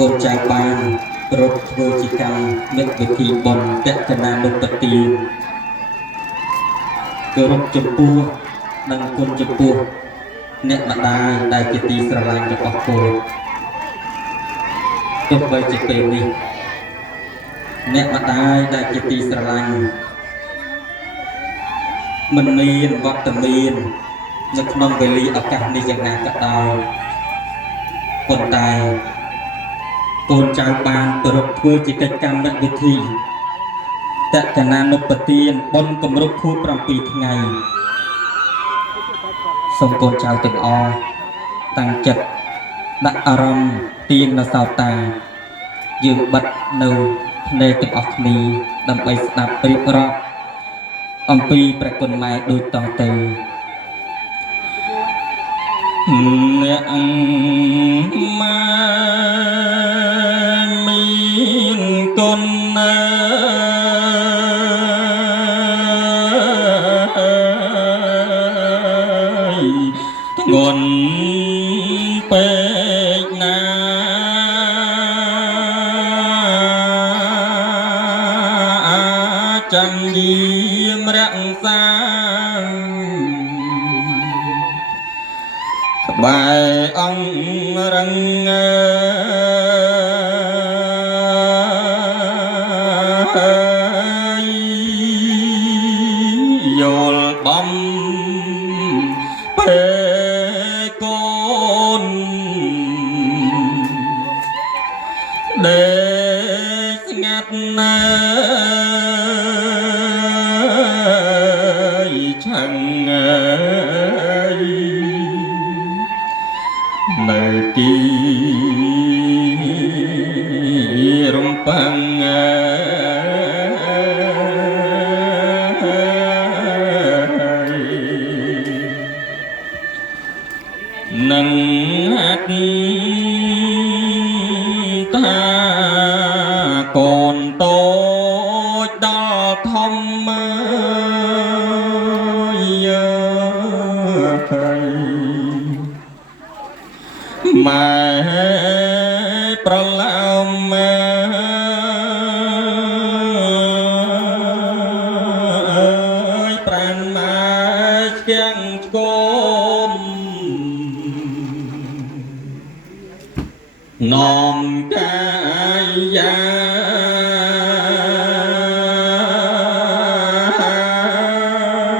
កូនចៅបានប្រពធ្វើជាកម្មមេត្តាវិធីបុណ្យតេកណានុបទានគោរពចំពោះនិងគុណចំពោះអ្នកម្ដាយដែលជាទីស្រឡាញ់របស់កូនទោះបីជាពេលនេះអ្នកម្ដាយដែលជាទីស្រឡាញ់មិនមានវត្តមាននៅក្នុងវេលាឱកាសនេះយ៉ាងណាក៏ដោយប៉ុន្តែកូនចៅបានប្រពធ្វើជាកិច្ចកម្មវិធីតកណានុបទានបុណ្យគម្រប់ខួប7ថ្ងៃសូមកូនចៅទាំងអស់តាំងចិត្តដាក់អារម្មណ៍ទៀងនៅសោតាយើងបិទនៅភ្នែកទាំងអស់គ្នាដើម្បីស្ដាប់រៀបរាប់អំពីព្រះគុណម៉ែដូចតទៅអ្នកម៉ែមានគុណណាធ្ងន់ពេកណាចាំយាមរក្សាក្បែរអង្គរងយល់បំពេលកូនដេកស្ងាត់ណាស់ឆឹងនៅទីរំបាំងនឹងហាត់ថាកូនតូចដល់ធំយើម៉ែប្រឡោមប្រានម៉ែស្គាំងឆ្កមនាំកាយា